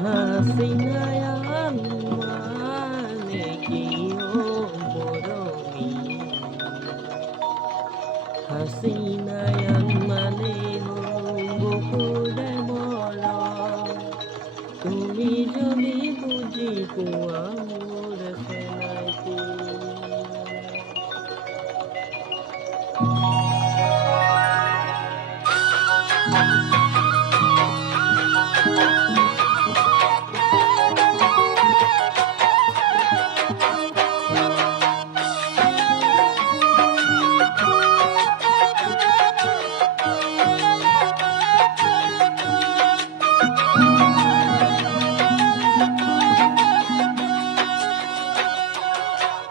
হাসিনায়ান মানে কি ও মৰমি হাসিনায়ান মানে বুকুৰে মৰম তুমি যদি বুঝি পোৱা মোৰ চেলাইতি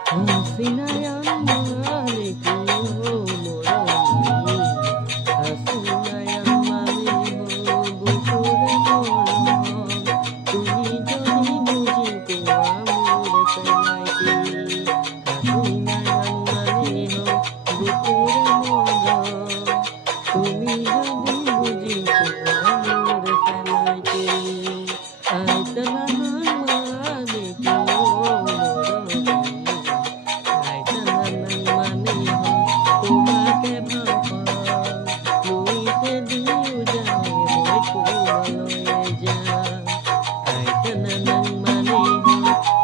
হাসিনায়ান মানে কি ও মৰমি হাসিনায়ান মানে বুকুৰে মৰম তুমি যদি বুঝি পোৱা মোৰ চেলাইতি হাসিনায়ান মানে বুকুৰে মৰম তুমি যদি বুঝি পোৱা মোৰ চেলাইতি আইতনাহান মানে কি ও মরমি তোমাকে ভালপাওঁ লুইতে দিও যায় মই তোমালৈ যাম আইতনানাং মানে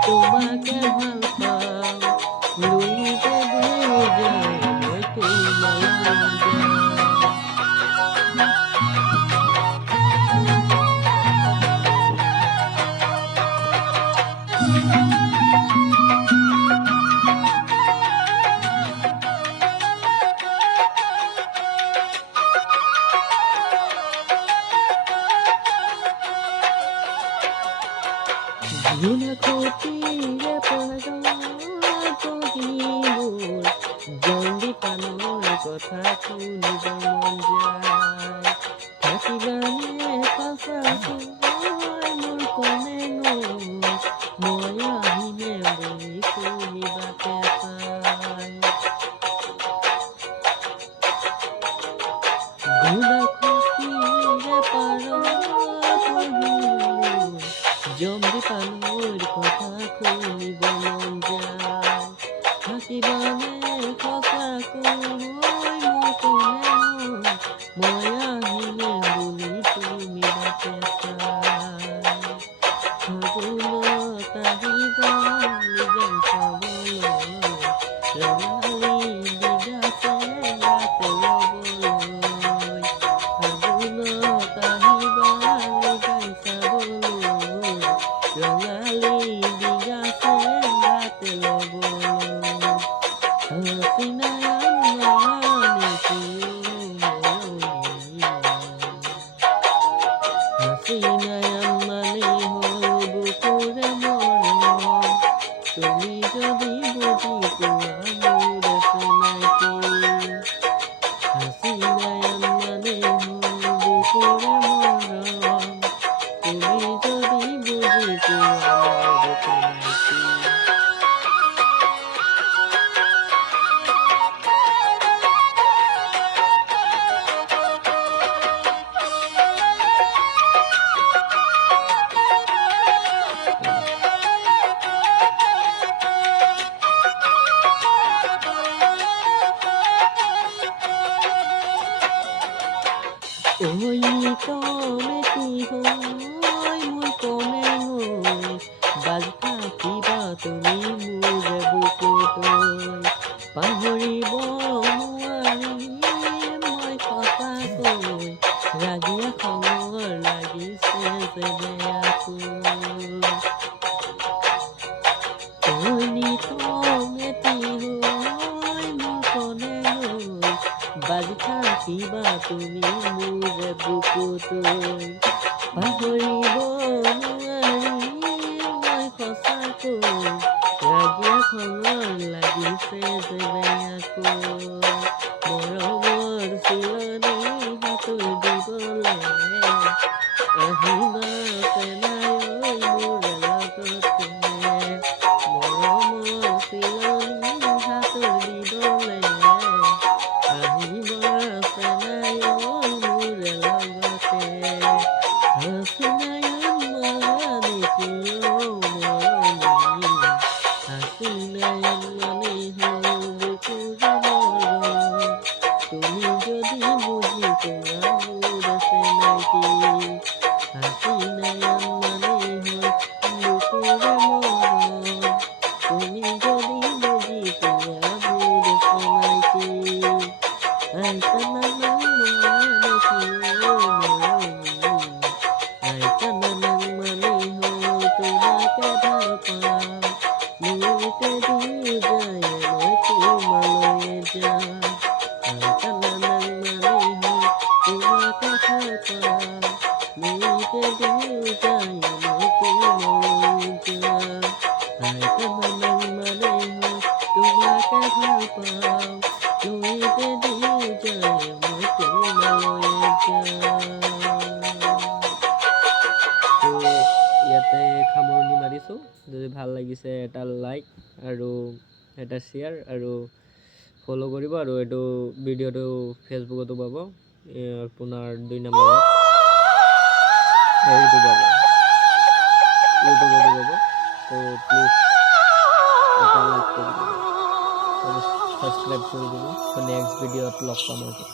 তোমাকে ভালপাওঁ লুইতে দিও যায় মই তোমালৈ যাম ঘৃণাকতিৰে পহি মোৰ জংগী পানৰ কথা শুনিব মন যায় থাকিবানে সঁচাকৈ মোৰ কণে মই আহিমে বুলি শুনিবাকে চাই ঘৃণাকতিৰে জম্বি পানৰ কথা শুনিব মন যায় থাকিবানে সঁচাকৈ মোৰ কোনে মই আহিলে বুলি তুমি বাটে চাই ফাগুনত আহিবা নিজে চাবলৈ ৰঙালী বিগাছে গাতে ল'বলৈ ফাগুনত আহিবা নিজে চাবলৈ ৰঙালী বিগাছে গাতে ল'বলৈ হাসিনায়ান মানে কি ও মৰমি হাসিনায়ান মানে বুকুৰে মৰম তুমি যদি বুজি পোৱা মোৰ চেলাইতি হাসিনায়ান মানে বুকুৰে মৰম তুমি যদি বুজি পোৱা মোৰ চেলাইতি ওই কমেটি হৈ মোৰ কমে হৈ বাজ থাকিবা তুমি মোৰ বুকুতৈ পাহৰিব নোৱাৰি মই সঁচাকৈ ৰাগিয়া খবৰ লাগিছে যে বেয়াকৈ ওই কমেটি হৈ মোৰ কণে হৈ বাজি থাকিবা তুমি মোৰ বুকুতৈ পাহৰিব নোৱাৰি মই সঁচাকৈ ৰাগিয়া খবৰ লাগিছে যে বেয়াকৈ মৰমৰ চিলনি হাতত দিবলৈ আহিবা চেনাই মোৰ লগতে মৰমৰ চিলনি হাতত দিবলৈ আহিবা চেনাই মোৰ লগতে হাসিনায়ান প্রিয় মরণী হাসিনায়ন মানে হলো বুকুরে মরণ তুমি যদি বুঝি তোমার উড়াছে নাকি হাসিনায়ন মানে হলো বুকুরে মরণ তুমি যদি বুঝি তোমার উড়াছে নাকি আইতা না মানে প্রিয় মরণী আইতা না মানে হলো তোমাকে ভালো পাও লইতে দিয়ে যায় আমার তোমালয়ে যায় আইতা না মানে হলো তোমাকে ভালো পাও লইতে দিয়ে যায় আমার তোমালয়ে যায় আইতা না মানে হলো তোমাকে ভালো পাও লইতে দিয়ে যায় আমার তোমালয়ে যায়। তো ইয়াতে সামৰণি মাৰিছোঁ। যদি ভাল লাগিছে এটা লাইক আৰু এটা শ্বেয়াৰ আৰু ফ'ল' কৰিব আৰু এইটো ভিডিঅ'টো ফেচবুকতো পাব আপোনাৰ 2 নম্বৰত হেৰিটো পাব ইউটিউবতো পাব। তো প্লিজ এটা লাইক কৰি দিব আৰু ছাবস্ক্ৰাইব কৰি দিব। নেক্সট ভিডিঅ'ত লগ পাম আকৌ।